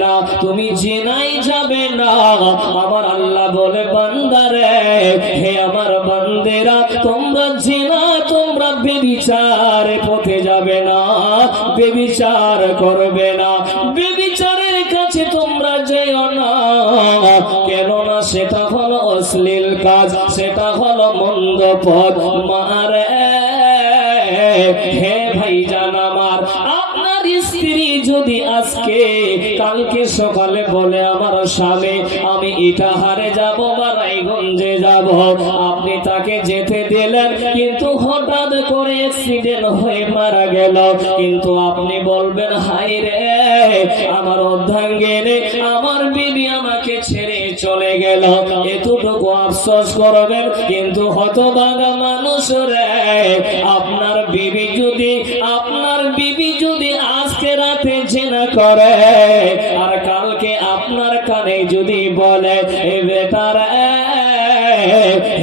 না, তুমি জিনাই যাবে না। আমার আল্লাহ বলে বান্দারে, হে আমার বান্দেরা, তোমরা জিনা, তোমরা বেবিচারে পথে যাবে না, বেবিচার করবে না, বেবিচারের কাছে তোমরা যেও না। কেননা সেটা হলো অশ্লীল কাজ, সেটা হলো মন্দ পথ। মারে হে ভাইজান আমার, আপনার স্ত্রী যদি আজকে কালকে সকালে বলে আমার স্বামী আমি ইটাহারে যাব বা রায়গঞ্জে যাব, আপনি তাকে যেতে দিলেন, কিন্তু হঠাৎ করে অ্যাক্সিডেন্ট হয়ে মারা গেল, কিন্তু আপনি বলবেন হায় রে আমার অর্ধাঙ্গিনী, আমার বিবি আমাকে ছেড়ে চলে গেল, এতটুকু আফসোস করবেন। কিন্তু হতভাগা মানুষ রে, আপনার বিবি যদি আজকে রাতে জিনা করে আর কালকে আপনার কানে যদি বলে এ বেটার,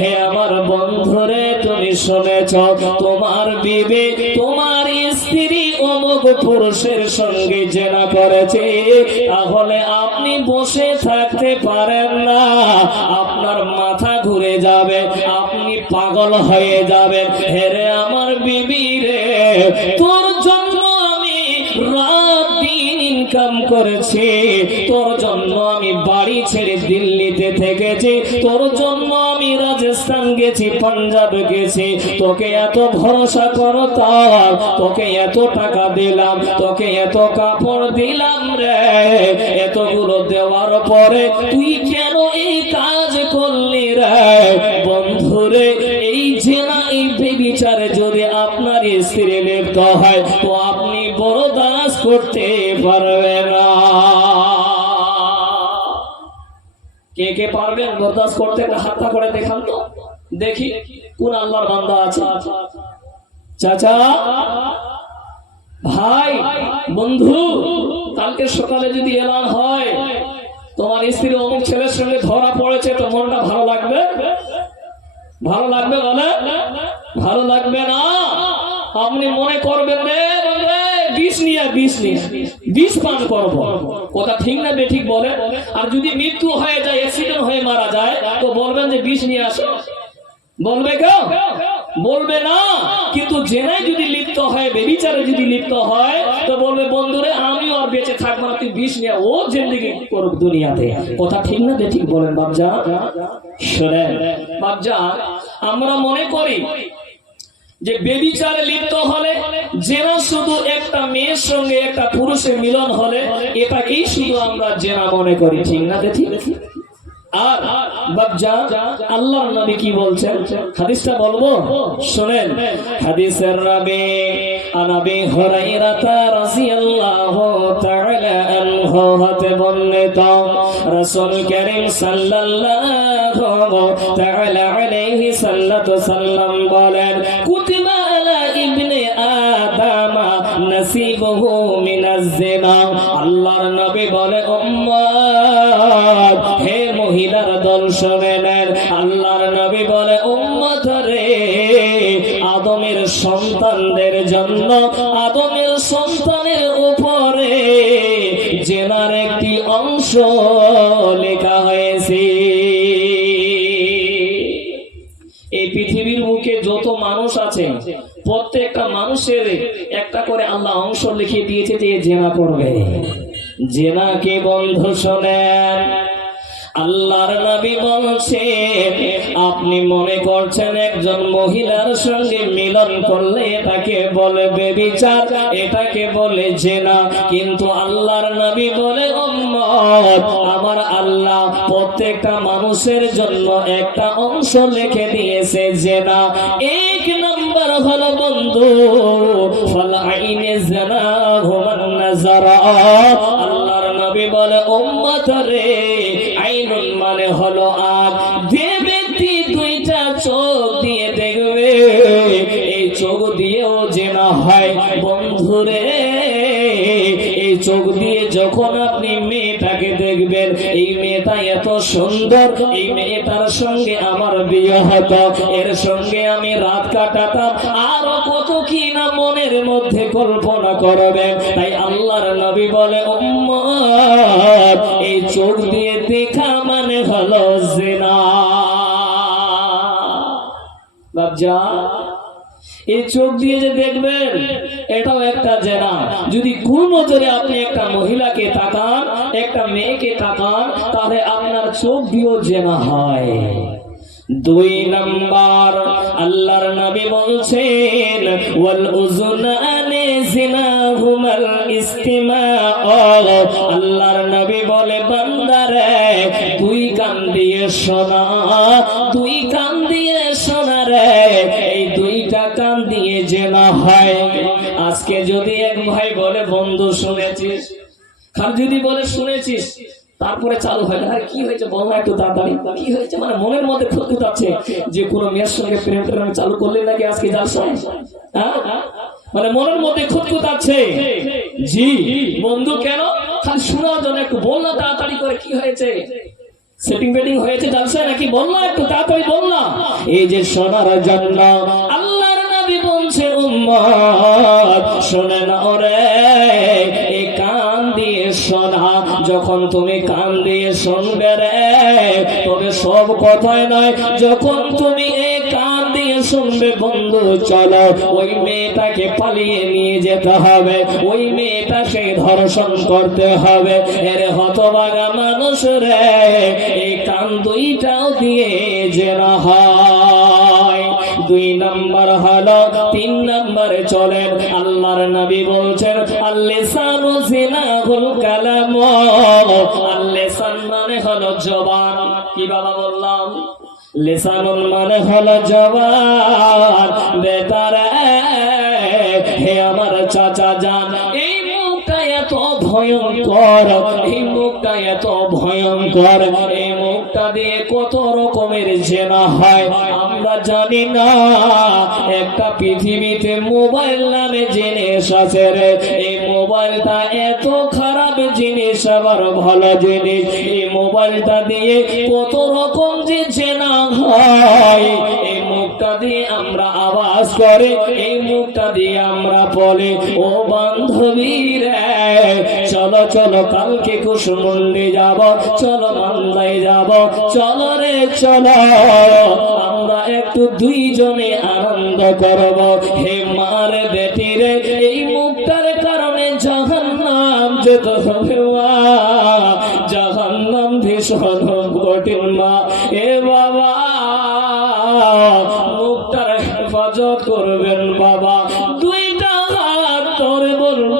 হে আমার বন্ধুরে তুমি শুনেছ তোমার বিবি, তোমার স্ত্রী অমুক পুরুষের সঙ্গে জিনা করেছে, তাহলে আপনি বসে থাকতে পারেন না, আপনার মাথা ঘুরে যাবে, আপনি পাগল হয়ে যাবেন। হেরে আমার বিবি রে, তোর জন্য আমি রাত দিন ইনকাম করেছি, তোর জন্য আমি বাড়ি ছেড়ে দিল্লিতে থেকেছি, তোর জন্য আমি রাজস্থান গেছি, পাঞ্জাব গেছি, তোকে এত ভরসা করতাম, তোকে এত টাকা দিলাম, তোকে এত কাপড় দিলাম রে, এতগুলো দেওয়ার পরে তুই কেন এই কাজ করলি রে? বন্ধুরে, এই জেনা, এই বেবিচারে যদি আপনার স্ত্রী লিপ্ত হয় তো আপনি বরদাস্ত করতে পারবেন না। কে কে পারবেন বরদাস্ত করতে? হাতটা করে দেখান তো দেখি কোন আল্লাহর বান্দা আছে। চাচা, ভাই, বন্ধু, কালকে সকালে যদি এলান হয় তোমার স্ত্রী অমুক ছেলের সঙ্গে ধরা পড়েছে, তো মনটা ভালো লাগবে? ভালো লাগবে? বলে ভালো লাগবে না। আপনি মনে করবেন রে বিষ পান করবো, কথা ঠিক না বেঠিক বলে? আর যদি মৃত্যু হয়ে যায়, অ্যাক্সিডেন্ট হয়ে মারা যায়, তো বলবেন যে বিষ নিয়ে আসো? বলবে কেউ? বলবে না। কিন্তু জেনায় যদি লিপ্ত হয়, বেবিচারে যদি লিপ্ত হয়, তো বলবে বন্ধুরে আমিও আর বেঁচে থাকবো না, তুই বিষ নিয়ে ও জিন্দেগি করুক দুনিয়াতে। কথা ঠিক না বেঠিক বলেন বাপজা? শোনেন বাপজা, আমরা মনে করি যে বেবিচারে লিপ্ত হলে, জেনা শুধু একটা মেয়ের সঙ্গে একটা পুরুষের মিলন হলে, এটাকেই শুধু আমরা জেনা মনে করি। ঠিক না বেঠিক? আর বাপজা, আল্লাহর নবী কি বলছেন হাদিসটা বলবো, শুনেন। হাদিসের রাবি আনাবি হুরায়রা রাদিয়াল্লাহু তাআলা আনহু হতে বর্ণিত, রাসূল কারীম সাল্লাল্লাহু তাআলা আলাইহি সাল্লাম বলেন, কুতিবা আলা ইবনে আদামা নাসিবুহু মিনাজ জিনা। আল্লাহর নবী বলে, উম্মত, হে মহিলার দল শুনে নেন, আল্লাহর নবী বলে উম্মত রে, আদমের সন্তানদের জন্য, আদমের সন্তানের উপরে জেনার একটি অংশ লেখা হয়েছে। এই পৃথিবীর বুকে যত মানুষ আছে, প্রত্যেকটা মানুষের একটা করে আল্লাহ অংশ লিখে দিয়েছে যে জেনা করবে। জেনাকে বন্ধ শোনেন, আল্লাহর নবী বলছেন, আপনি মনে করছেন একজন মহিলার সঙ্গে মিলন করলে এটাকে বলে বেবিচার, এটাকে বলে জেনা, কিন্তু আল্লাহর নবী বলে উম্মত, আমার আল্লাহ প্রত্যেকটা মানুষের জন্য একটা অংশ লিখে দিয়েছে জেনা। এক নাম্বার হলো বন্ধু ফাল আইনে জানা হুমান নাযারা। আল্লাহর নবী বলে উম্মত রে, আইনুন মানে হলো আগ, যে ব্যক্তি দুইটা চোখ দিয়ে দেখবে, এই চোখ দিয়েও জেনা হয়। বন্ধুরে, এই চোখ দিয়ে যখন আপনি মেয়েটাকে দেখবেন, এই মেয়েটা এত সুন্দর, এই মেয়েটার সঙ্গে আমার বিয়ে হতো, এর সঙ্গে আমি রাত কাটাতাম, আরো কত কি না মনের মধ্যে কল্পনা করবেন। তাই আল্লাহর নবী বলে উম্মত, দেখা মানে হলো জিনা। বাপজান, এই চোখ দিয়ে যে দেখবেন এটাও একটা জেনা। যদি কুনজরে আপনি একটা মহিলাকে তাকান, একটা মেয়েকে তাকান, তাহলে আপনার চোখ দিয়েও জেনা হয়। 2 নাম্বার, আল্লাহর নবী বলছেন ওয়াল উযুনানি জিনাহুমাল ইসতিমাউ। আল্লাহর নবী বলে বান্দারে 2 কান দিয়ে শোনা, 2 কান দিয়ে শোনা রে, এই 2টা কান দিয়ে জেনা হয়। আজকে যদি এক ভাই বলে বন্ধু শুনেছিস, খালি যদি বলে শুনেছিস, তারপরে চালু হয় না, কি হয়েছে বল না একটু তাড়াতাড়ি, কি হয়েছে, মানে মনের মধ্যে খুঁতখুত আছে যে কোনো মেয়ের সঙ্গে প্রেম প্রেম চালু করলেন নাকি আজকে জালসা, হ্যাঁ, মানে মনের মধ্যে খুঁতখুত আছে। জি বন্ধু, কেন? খালি শোনার জন্য একটু বল না তাড়াতাড়ি করে, কি হয়েছে, সেটিং বেটিং হয়েছে জালসায় নাকি, বল না একটু তাড়াতাড়ি বল না। এই যে শোনার জন্য আল্লাহর নবী বলছে উম্মত শুনে না ওরে, এই কান দিয়ে শোনা। যখন তুমি কান দিয়ে শুনবে রে, তবে সব কথাই নয়, যখন তুমি এই কান দিয়ে শুনবে বন্ধু, চলো ওই মেয়েটাকে পালিয়ে নিয়ে যেতে হবে, ওই মেয়েটাকে ধর্ষণ করতে হবে। এর হতভাগা মানুষ রে, এই কান 2টাও দিয়ে জেনা হয়। 2 নাম্বার হলো। 3 নম্বরে চলেন, আল্লাহর নবী বলছেন আল-লিসানু জিনাহুল কালাম। আল-লিসান মানে হলো জবান। কি বাবা বললাম? লিসানুন মানে হলো জবান। বেটারে হে আমার চাচা জান, এই মুখটা এত ভয়ঙ্কর, এই মুখটা এত ভয়ঙ্কর, এই মুখটা দিয়ে কত রকমের জেনা হয় আমরা জানি না। একটা পৃথিবীতে মোবাইল নামে জিনিস আছে রে, এই মোবাইলটা এত খারাপ জিনিস আবার ভালো জিনিস। এই মোবাইলটা দিয়ে কত রকম যে জেনা হয়। এই মুখটা দিয়ে আমরা আওয়াজ করে, এই মুখটা দিয়ে আমরা বলি ও বান্ধবী রে চলো চলো কালকে কুশমুন্ডি যাব, চলো মান্দায় যাব, চলো রে চলো আমরা একটু 2 জনে আনন্দ করব। হে মার বেটি রে, এই মুখটার কারণে জাহান্নাম যেতে হবে, জাহান্নাম ভীষণ কঠিন মা। এ বাবা মুখটার হেফাজত করবেন বাবা, 2টা হাত ধরে বলবো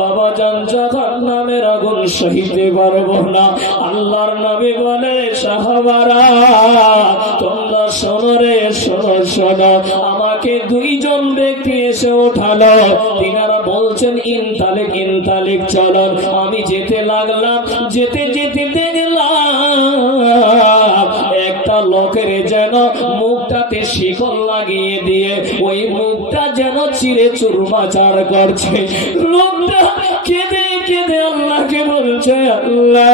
বাবা জান জাহান্নামের আগুন সহিতে পারবো না। আল্লাহর নবী বলে সাহাবারা তোমরা শোনো রে, শোনো শোনো। আমাকে 2 জন ব্যক্তি এসে ওঠালো, তিনারা বলছেন ইনতালিক ইনতালিক চলো। আমি যেতে লাগলাম, যেতে যেতে দেখলাম একটা লোকের যেন মুখটাতে শিকল লাগিয়ে দিয়ে ওই মুখটা যেন চিরে চুরমাচার করছে। লোকটা কেঁদে কেঁদে আল্লাহকে বলছে আল্লাহ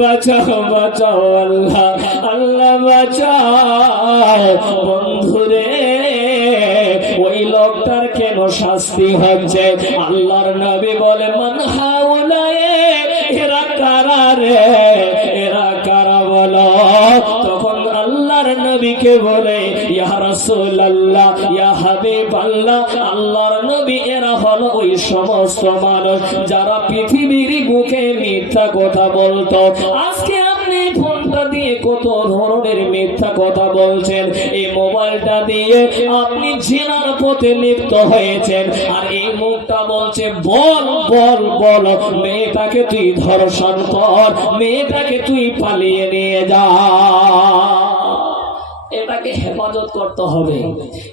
বাঁচাও বাঁচাও, আল্লাহ আল্লাহ বাঁচাও। বন্ধুরে ওই লোকটার কেন শাস্তি হচ্ছে? আল্লাহর নবী বলে মান হাউলায়ে, এরা কারা রে, এরা কারা বলো? তখন আল্লাহর নবীকে বলে ইয়া রাসূলুল্লাহ, ইয়া হাবিবাল্লাহ, আল্লাহর নবী এরা হলো ওই সমস্ত মানুষ যারা পৃথিবীর বুকে মিথ্যা কথা বলতো। আজকে আপনি ফোনটা দিয়ে কত ধরনের মিথ্যা কথা বলছেন, এই মোবাইলটা দিয়ে আপনি জিনার পথে লিপ্ত হয়েছেন। আর এই মুখটা বলছে বল বল বল, মেয়েটাকে তুই ধর্ষণ কর, মেয়েটাকে তুই পালিয়ে নিয়ে যা। এটাকে হেফাজত করতে হবে।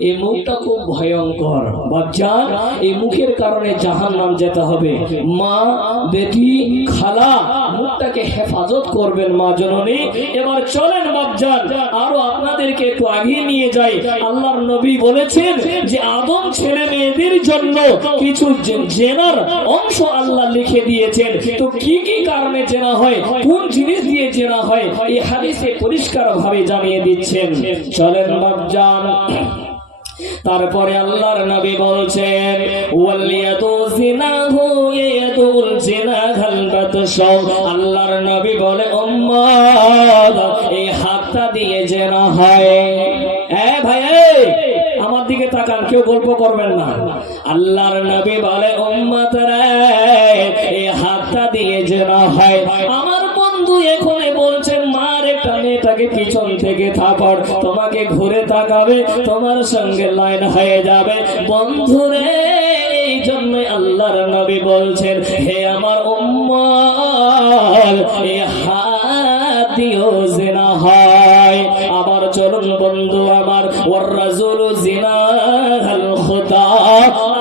এই মুখটা খুব ভয়ঙ্কর বাচ্চার, এই মুখের কারণে জাহান্নাম যেতে হবে। মা বেটি খালা মুখটাকে হেফাজত করবেন মা জননী। এবার চলেন বাপজান আরো আপনাদেরকে একটু আগিয়ে নিয়ে যাই। আল্লাহর নবী বলেছেন যে আদম ছেলে মেয়েদের জন্য কিছু জেনার অংশ আল্লাহ লিখে দিয়েছেন। তো কি কি কারণে জেনা হয়, কোন জিনিস দিয়ে জেনা হয়, এই হাদিসে পরিষ্কার ভাবে জানিয়ে দিচ্ছেন। চলেন বাপজান। তারপরে আল্লাহর নবী বলছেন ওয়ালিয়াতু জিনাহু ইয়াতুল জিনা গালবাতু শোন, আল্লাহর নবী বলে উম্মত এই হাতটা দিয়ে জেনা হয়। ভাই আমার দিকে তাকান, কেউ গল্প করবেন না। আল্লাহর নবী বলে উম্মত রে এই হাতটা দিয়ে জেনা হয়। আমার বন্ধু এখনই বলছে মার একটা মেয়েটাকে পিছন থেকে থাপড়, তোমাকে ঘুরে তাকাবে, তোমার সঙ্গে লাইন হয়ে যাবে। বন্ধুরে এই জন্য আল্লাহর নবী বলছেন হে আমার উম্মত এই হাত দিয়েও জিনা হয়। আবার চলুন বন্ধু আমার, ওয়ার রাজুলু জিনাল খুতা,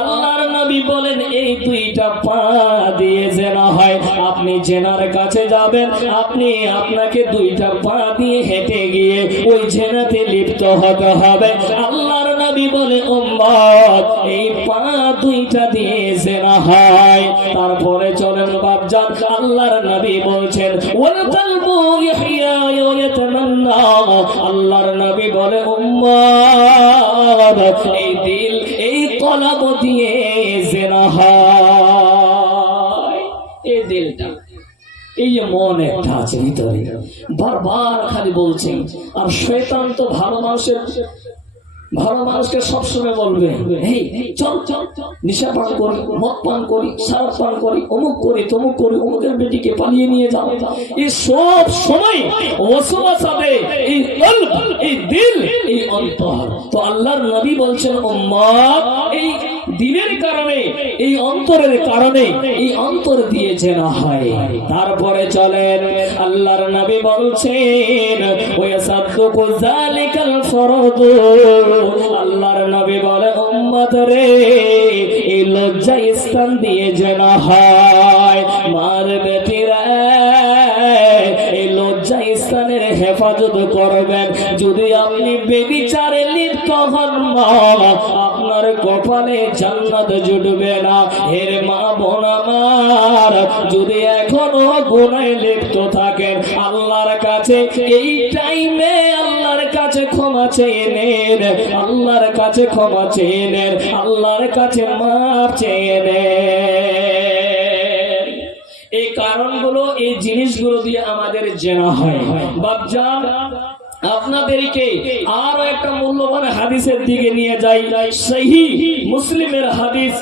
আল্লাহর নবী বলেন এই দুইটা পা দিয়ে জিনা হয়। আপনি জেনার কাছে যাবেন, আপনাকে দুইটা পা দিয়ে হেঁটে গিয়ে ওই জেনাতে লিপ্ত হতে হবে। আল্লাহর নবী বলে উম্মত এই পা দুইটা দিয়ে জেনা হয়। তারপরে চলেন বাপজান, আল্লাহর নবী বলছেন ওয়াল কলবু ইহয়া ইয়াতামান্না, আল্লাহর নবী বলে উম্মত এই দিল এই কলব দিয়ে জেনা হয়। এই দিলটা, এই যে মন একটা আছে ভিতরে, বারবার খালি বলছেন। আর শয়তান তো ভালো মানুষকে সবসময় বলবে চল চল নেশা পান করি, মদ পান করি, শরাব পান করি, অমুক করি, তমুক করি, অমুকের বেটিকে পালিয়ে নিয়ে যাও। এই সব সময় ওয়াসওয়াসাতে এই কলব, এই দিল, এই অন্তর। তো আল্লাহর নবী বলছেন উম্মত এই দিলের কারণে, এই অন্তরের কারণে, এই অন্তর দিয়ে জেনা হয়। তারপরে চলেন আল্লাহর নবী বলছেন ওয়াসাদুকু যালিকাল ফরদু, আল্লাহর নবী বলে উম্মত রে এই লজ্জা স্থান দিয়ে জেনা হয়। মার বেটিরা এই লজ্জা স্থানের হেফাজত করবেন। যদি আপনি বেবিচারে লিপ্ত হন মা, আপনার কপালে জান্নাত জুটবে না। হে মা বোন আমার, যদি এখনো গুনাহে লিপ্ত থাকেন আল্লাহর কাছে এই টাইমে আল্লাহর কাছে ক্ষমা চেয়ে নেন, আল্লাহর কাছে ক্ষমা চেয়ে নেন, আল্লাহর কাছে মাফ চেয়ে নেন। এই কারণগুলো, এই জিনিসগুলো দিয়ে আমাদের জেনা হয়। বাপজান আপনাদেরকে আরো একটা মূল্যবান হাদিসের দিকে নিয়ে যাই। সহিহ মুসলিমের হাদিস,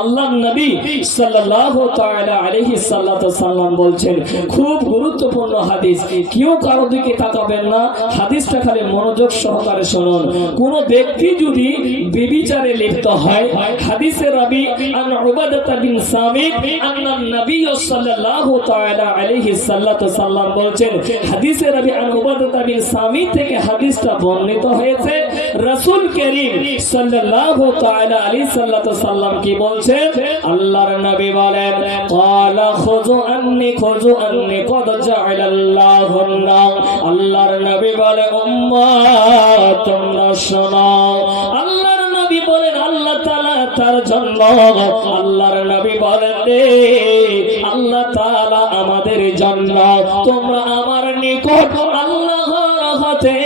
আল্লাহর নবী সাল্লাল্লাহু তাআলা আলাইহি সাল্লাম বলছেন, খুব গুরুত্বপূর্ণ হাদিস, কেউ কারো দিকে তাকাবেন না, হাদিসটা খালি মনোযোগ সহকারে শুনুন। কোন ব্যক্তি যদি ব্যভিচারে লিপ্ত হয়, হাদিসের রাবী আন উবাদাহ বিন সামিত আন্না নবী সাল্লাল্লাহু তাআলা আলাইহি সাল্লাম বলছেন, হাদিসের রাবী আন উবাদাহ বিন সামিত থেকে হাদিসটা বর্ণিত হয়েছে। রাসূল করিম সাল্লাল্লাহু তাআলা আলাইহি সাল্লাম কি বলছেন? আল্লাহর নবী বলেন ক্বালা খুযু আন্নী ক্বাদ জাআলাল্লাহু নাম, আল্লাহর নবী বলে উম্মত তোমরা শোনো। আল্লাহর নবী বলেন আল্লাহ তাআলা তার জন্য, আল্লাহর নবী বলেন আল্লাহ তাআলা আমাদের জন্য, তোমরা আমার নিকট আল্লাহর হাতে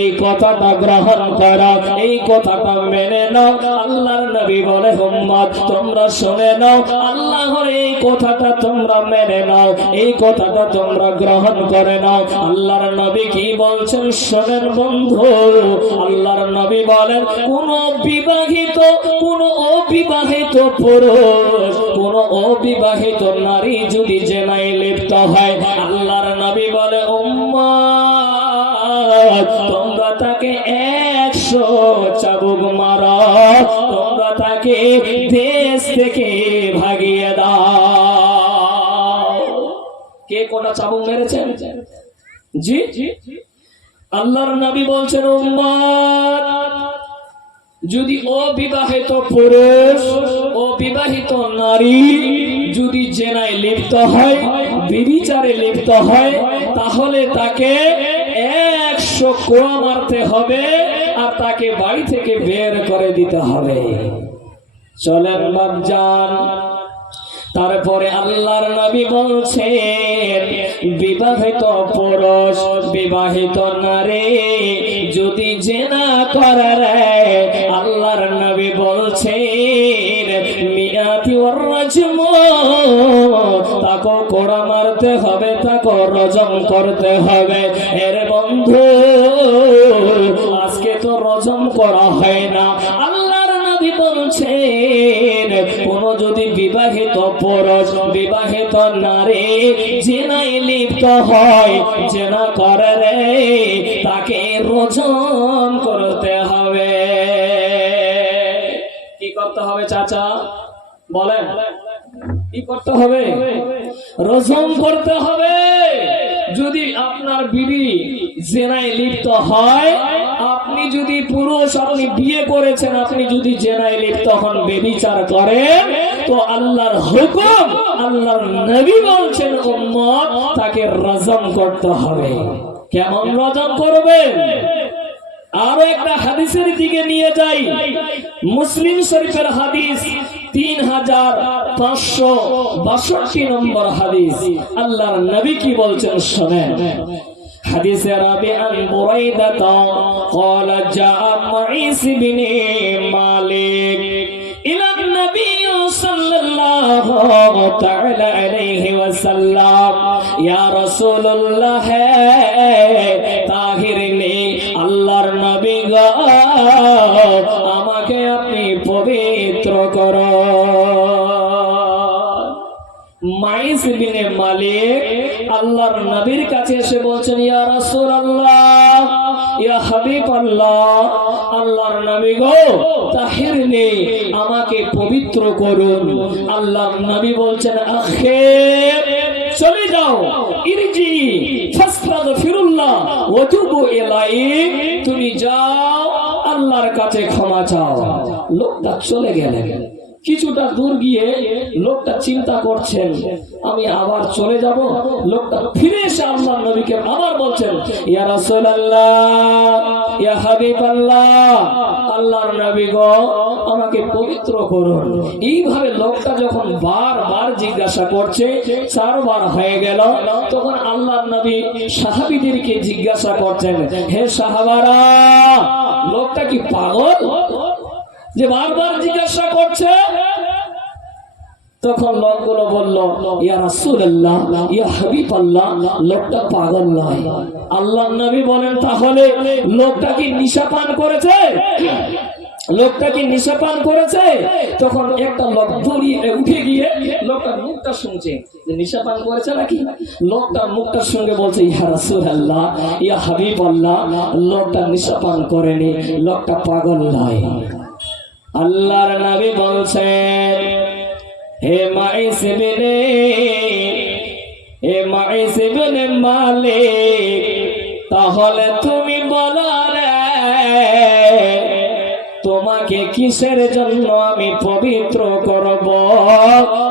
এই কথাটা গ্রহণ করো, এই কথাটা মেনে নাও। আল্লাহর নবী বলে উম্মত তোমরা শুনে নাও, আল্লাহর এই কথাটা তোমরা মেনে নাও, এই কথাটা তোমরা গ্রহণ করে নাও। আল্লাহর নবী কি বলছেন শোনেন বন্ধু। আল্লাহর নবী বলেন কোন বিবাহিত, কোন অবিবাহিত পুরুষ, কোন অবিবাহিত নারী যদি জেনায় লিপ্ত হয়, আল্লাহর নবী বলে উম্মত তোমরা তাকে 100 চাবুক মারো, তোমরা তাকে দেশ থেকে ভাগিয়ে দাও। কে কোন চাবুক মেরেছেন? জি, আল্লাহর নবী বলছেন উম্মত যদি অবিবাহিত পুরুষ, অবিবাহিত নারী যদি জেনায় লিপ্ত হয়, ব্যভিচারে লিপ্ত হয়, তাহলে তাকে 100 কোয়া মারতে হবে আর তাকে বাড়ি থেকে বের করে দিতে হবে। চলেন বাপজান, তারপরে আল্লাহর নবী বলছেন বিবাহিত পুরুষ, বিবাহিত নারী যদি জেনা করে, আল্লাহর নবী বলছেন মিয়াতি ওয়ার রাজমু, তাকে কোড়া মারতে হবে, তাকে রজম করতে হবে। এর বন্ধু আজকে তো রজম করা হয় না। আল্লাহর নবী বলছেন কোন যদি বিবাহিত পুরুষ বিবাহিত নারী জিনায় লিপ্ত হয়, জিনা করে রে, তাকে রজম করতে হবে। কি করতে হবে চাচা বলেন? কি করতে হবে? রজম করতে হবে। যদি আপনার বিবি জেনায় লিপ্ত হয়, আপনি যদি পুরুষ, আপনি বিয়ে করেছেন, আপনি যদি জেনায় লিপ্ত হন, ব্যভিচার করেন, তো আল্লাহর হুকুম, আল্লাহর নবী বলছেন উম্মত তাকে রজম করতে হবে। কেমন রজম করবেন? আরো একটা হাদিসের দিকে নিয়ে যাই। মুসলিম শরীফের হাদিস 3562 নম্বর হাদিস। আল্লাহর নবী কি বলছেন শুনেন। حديث رابع عن بريدة قال جاء معيس بن مالك إلى النبي صلى الله تعالى عليه وسلم يا رسول الله তাহিরিনী, আল্লাহর নবী গো আমাকে আপনি পবিত্র করুন। মাইস বিনে মালিক আল্লাহর নবীর কাছে এসে বলছেন ইয়া রাসূলুল্লাহ, ইয়া হাবিবাল্লাহ, আল্লাহর নবী গো তাহিরনি, আমাকে পবিত্র করুন। আল্লাহর নবী বলছেন আখির, চলে যাও, ইরজি ফাস্তাগফিরুল্লাহ ওয়া তুবু ইলাইহি, তুমি যাও আল্লাহর কাছে ক্ষমা চাও। লোকটা চলে গেলেন। কিছুটা দূর গিয়ে লোকটা চিন্তা করছেন আমি আবার চলে যাব। লোকটা ফিরে এসে আল্লাহর নবীকে আবার বলছেন ইয়া রাসূলুল্লাহ, ইয়া হাবিবাল্লাহ, আল্লাহর নবী গো আমাকে পবিত্র করুন। এইভাবে লোকটা যখন বারবার জিজ্ঞাসা করছে, 4 বার হয়ে গেল, তখন আল্লাহর নবী সাহাবীদেরকে জিজ্ঞাসা করছেন, হে সাহাবারা, লোকটা কি পাগল যে বারবার জিজ্ঞাসা করছে? তখন লোকগুলো বলল ইয়া রাসূলুল্লাহ, ইয়া হাবিবাল্লাহ, লোকটা পাগল নয়। আল্লাহর নবী বলেন তাহলে লোকটা কি নেশা পান করেছে? লোকটা কি নেশা পান করেছে? তখন একটা লোক দৌড়িয়ে উঠে গিয়ে লোকটার মুখটা শুনছে যে নেশা পান করেছে নাকি। লোকটার মুখটার সঙ্গে বলছে ইয়া রাসূলুল্লাহ, ইয়া হাবিবাল্লাহ, লোকটা নেশা পান করেনি, লোকটা পাগল নয়। আল্লাহর নবী বলছেন হে মাইস বিনে মালিক, তাহলে তুমি বলো রে, তোমাকে কিসের জন্য আমি পবিত্র করব?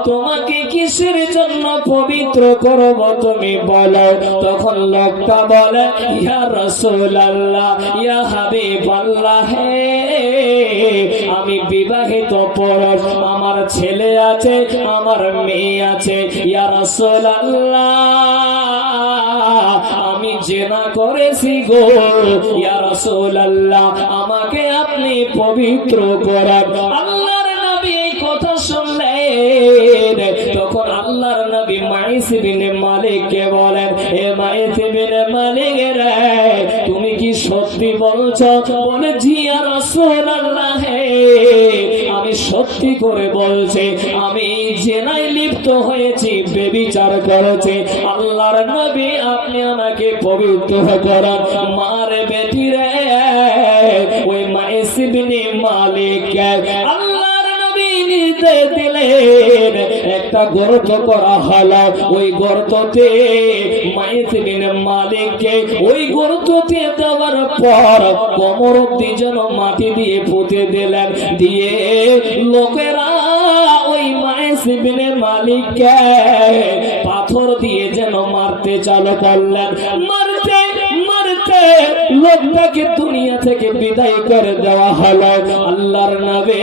তোমাকে কিসের জন্য পবিত্র করব তুমি বলো। তখন লোকটা বলে ইয়া রাসূলুল্লাহ, ইয়া হাবিবাল্লাহ, আমি বিবাহিত পুরুষ, আমার ছেলে আছে, আমার মেয়ে আছে। ইয়া রাসূলুল্লাহ, আমি জিনা করেছি গো। ইয়া রাসূলুল্লাহ, আমাকে আপনি পবিত্র করেন। আল্লাহর নবী এই কথা শুনলেন, তখন আল্লাহর নবী মাইস বিনে মালিককে বলেন হে মাইস বিনে মালিক রে, তুমি কি সত্যি বলছো? বলে জি ইয়া রাসূলুল্লাহ, আমি সত্যি করে বলছি, আমি জিনায় লিপ্ত হয়েছি, ব্যভিচার করেছি। আল্লাহর নবী আপনি আমাকে পবিত্র করান। মারে বেটি রে, ওই মাইস বিনে মালিক আল্লাহর নবী নির্দেশ দিলেন একটা গর্ত করা হলো। ওই গর্ততে মাইস বিনে মালিককে ওই গর্ততে দেওয়ার পর কোমর অবধি যেন মাটি দিয়ে পুঁতে দিলেন। দিয়ে লোকেরা ওই মাইস বিনে মালিককে পাথর দিয়ে যেন মারতে চালু করলেন। মারতে মারতে লোকটাকে দুনিয়া থেকে বিদায় করে দেওয়া হলো। আল্লাহর নবী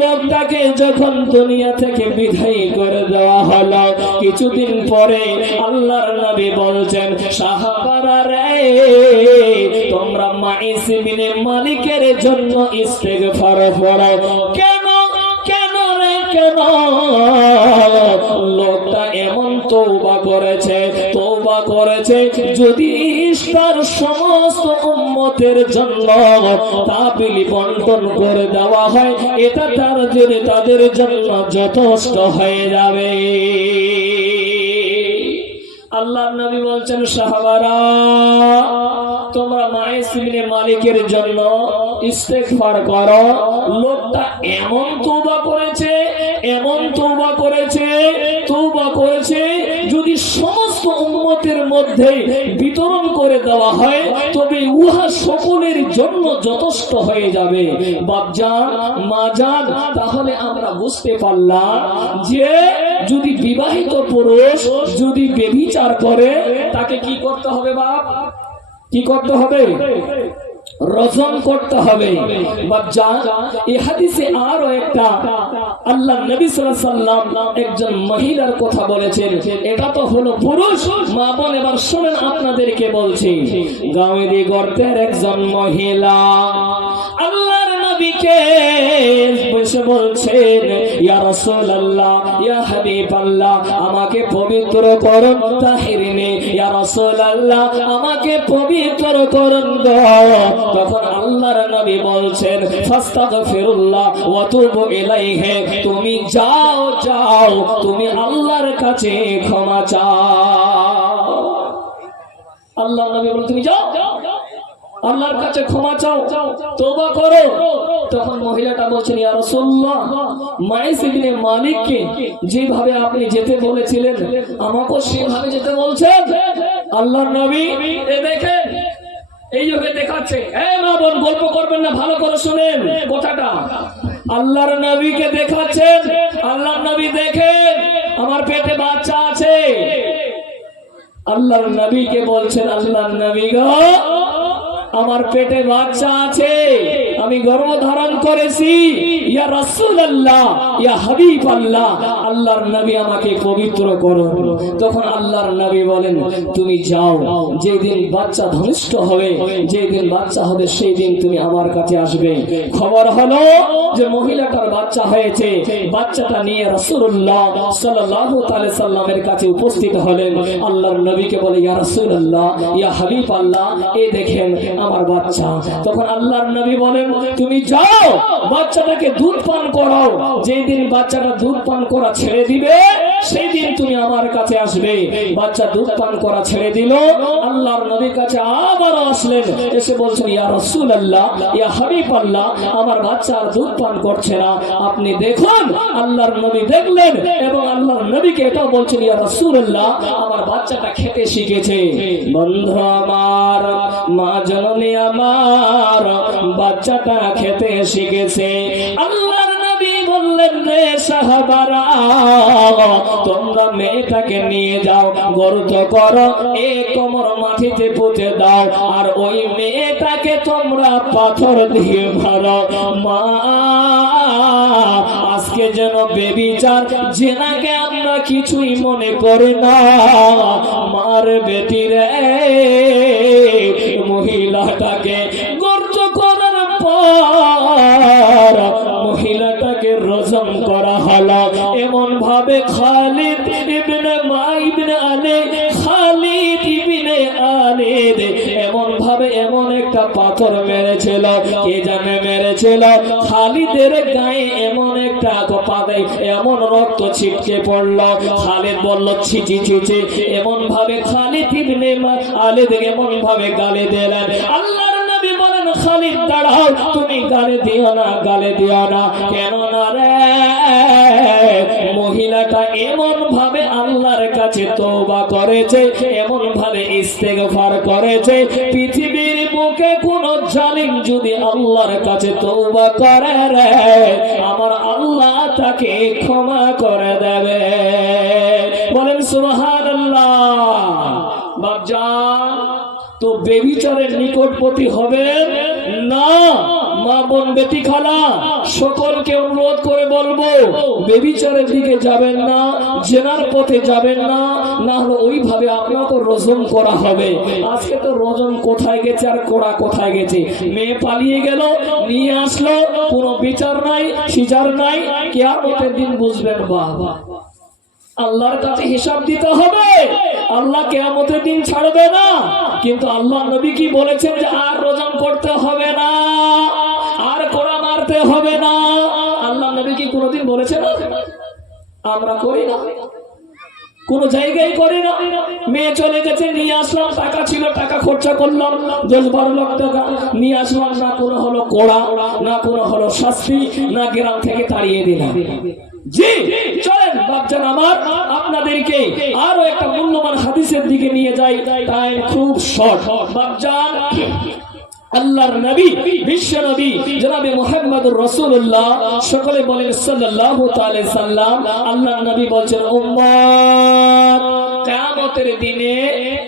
লোকটাকে যখন দুনিয়া থেকে বিদায় করে দেওয়া হলো, কিছুদিন পরে আল্লাহর নবী বলছেন সাহাবারা রে, তোমরা মাইস বিনে মালিকের জন্য ইস্তেগফার করো। কেন কেন? লোকটা এমন তওবা করেছে যদি তার সমস্ত উম্মতের জন্য তাবিল বন্টন করে দেওয়া হয়, এটা তাদের জন্য যথেষ্ট হয়ে যাবে। আল্লাহর নবী বলছেন, সাহাবারা তোমরা মায়েস ইবনে মালিকের জন্য ইস্তেগফার করো। লোকটা এমন তওবা করেছে যদি সমস্ত উম্মতের মধ্যে বিতরণ করে দেওয়া হয় তবে উহা সকলের জন্য যথেষ্ট হয়ে যাবে। বাপজান মাজান, তাহলে আমরা বুঝতে পারলাম যে যদি বিবাহিত পুরুষ যদি ব্যভিচার করে তাকে কি করতে হবে? বাপ, কি করতে হবে? রজম করতে হবে। বাপজান, এই হাদিসে আরো একটা আল্লাহ নবী সাল্লাল্লাহু আলাইহি ওয়াসাল্লাম একজন মহিলার কথা বলেছেন। এটা তো হলো পুরুষ। মা বোন, এবার শুনেন, আপনাদেরকে বলছি, গাঁওয়ের গর্তের একজন মহিলা আল্লাহর নবীকে বসে বলছেন, ইয়া রাসূলুল্লাহ, ইয়া হাবিবাল্লাহ, আমাকে পবিত্র করুন। তাহিরিনে, ইয়া রাসূলুল্লাহ, আমাকে পবিত্র করুন গো। তখন আল্লাহর নবী বলছেন, ফাস্তাগফিরুল্লাহ ওয়া তুবু ইলাইহি, তুমি যাও, তুমি আল্লাহর কাছে ক্ষমা চাও। আল্লাহর নবী বলেন, তুমি যাও আল্লাহর কাছে ক্ষমা চাও, তওবা করো। তখন মহিলাটা বলছেন, ইয়া রাসূলুল্লাহ, মাইস ইবনে মালিককে যেভাবে আপনি যেতে বলেছিলেন আমাকেও সেভাবে যেতে বলছেন। আল্লাহর নবী এ দেখেন, এই যোগে দেখাচ্ছে। মা বোন, গল্প করবেন না, ভালো করে শুনেন কথাটা। আল্লাহর নবীকে দেখাচ্ছেন। আল্লাহর নবী দেখেন আমার পেটে বাচ্চা আছে। আল্লাহর নবীকে বলছেন, আল্লাহর নবী গো, আমার পেটে বাচ্চা আছে, আমি গর্ভধারণ করেছি। ইয়া রাসূলুল্লাহ, ইয়া হাবিবাল্লাহ, আল্লাহর নবী আমাকে পবিত্র করুন। তখন আল্লাহর নবী বলেন, তুমি যাও, যেদিন বাচ্চা ধনিষ্ঠ হবে, যেদিন বাচ্চা হবে সেই দিন তুমি আমার কাছে আসবে। খবর হলো যে মহিলাটার বাচ্চা হয়েছে। বাচ্চাটা নিয়ে রাসূলুল্লাহ সাল্লাল্লাহু আলাইহি সাল্লামের কাছে উপস্থিত হলেন। আল্লাহর নবীকে বলে, ইয়া রাসূলুল্লাহ, ইয়া হাবিবাল্লাহ, এই দেখেন আমার বাচ্চা। তখন আল্লাহর নবী বলেন, তুমি যাও, বাচ্চাটাকে দুধ পান করাও। যেদিন বাচ্চাটা দুধ পান করা ছেড়ে দিবে সেই দিন তুমি আমার কাছে আসবে। বাচ্চা দুধ পান করা ছেড়ে দিল। আল্লাহর নবীর কাছে আবার আসলেন, এসে বলছেন, ইয়া রাসূলুল্লাহ, ইয়া হাবিবাল্লাহ, আমার বাচ্চা আর দুধ পান করছে না, আপনি দেখুন। আল্লাহর নবী দেখলেন এবং আল্লাহর নবীকে এটাও বলছেন, ইয়া রাসূলুল্লাহ, আমার বাচ্চাটা খেতে শিখেছে। বন্ধু আমার, মা জননী আমার, বাচ্চাটা খেতে শিখেছে। আল্লাহর নবী বললেন, রে সাহাবারা, তোমরা মেয়েটাকে নিয়ে যাও, গর্ত করো, কোমর মাটিতে পুঁতে দাও, আর ওই মেয়েটাকে তোমরা পাথর দিয়ে মারো। মা, আজকে যেন বেবিচার জেনাকে আমরা কিছুই মনে করি না। মার বেটি রে, মহিলাটাকে গর্ত করার পর মহিলাটাকে রজম করা হলো। এমন ভাবে খালিদ ইবনে আলিদ এমন ভাবে এমন একটা পাথর মেরেছিল, কে জানে মেরেছিল, খালিদের গায়ে এমন একটা পাতায় এমন রক্ত ছিটকে পড়লো। খালিদ বলল, ছি ছি ছি ছি। এমন ভাবে খালিদ ইবনে আলিদ এমন ভাবে গালি দিলেন। আল্লাহর নবী বলেন, খালিদ দাঁড়াও, তুমি গালি দিও না, গালি দিও না। কেন না রে, মহিলাটা এমন ভাবে আল্লাহর কাছে তওবা করেছে, এমন ভাবে ইস্তেগফার করেছে, পৃথিবীর বুকে কোন জালিম যদি আল্লাহর কাছে তওবা করে রে, আমার আল্লাহ তাকে ক্ষমা করে দেবে। বলেন সুবহানাল্লাহ। বাপজান, তো বেবিচারের নিকটবর্তী হবেন না। মা বোন বেটি খালা সকলকে অনুরোধ করে বলবো, বেবিচারের দিকে যাবেন না, জেনার পথে যাবেন না, না হলে ওইভাবে আপনাকে রজম করা হবে। আজকে তো রজম কোথায় গেছে আর কোড়া কোথায় গেছে। মেয়ে পালিয়ে গেল, নিয়ে আসলো, কোনো বিচার নাই, সিজার নাই, কিয়ামতের দিন বুঝবেন বাবা আল্লাহর কাছে হিসাব দিতে হবে। আল্লাহ কিয়ামতের দিন ছাড়বে না। কিন্তু আল্লাহ নবী কি বলেছেন যে আর রজম করতে হবে না, আর কোড়া মারতে হবে না। আল্লাহ নবী কি কোনোদিন বলেছেন? আমরা করি না, কোন জায়গায় করি না। মেয়ে চলে গেছে, নিয়ে আসলাম, টাকা ছিল, টাকা খরচা করলাম 10-12 লাখ টাকা নিয়ে আসলাম, না কোনো হলো কোড়া, না কোনো হলো শাস্তি, না গ্রাম থেকে তাড়িয়ে দিলাম। জি চলেন বাপজান আমার, আপনাদেরকে আরো একটা মূল্যবান হাদিসের দিকে নিয়ে যাই। তাই খুব শর্ট বাপজান, আল্লাহর নবী বিশ্ব নবী জনাবে মুহাম্মদুর রাসূলুল্লাহ, সকলে বলেন সাল্লাল্লাহু তাআলা সাল্লাম। আল্লাহর নবী বলেন উম্মত, কিয়ামতের দিনে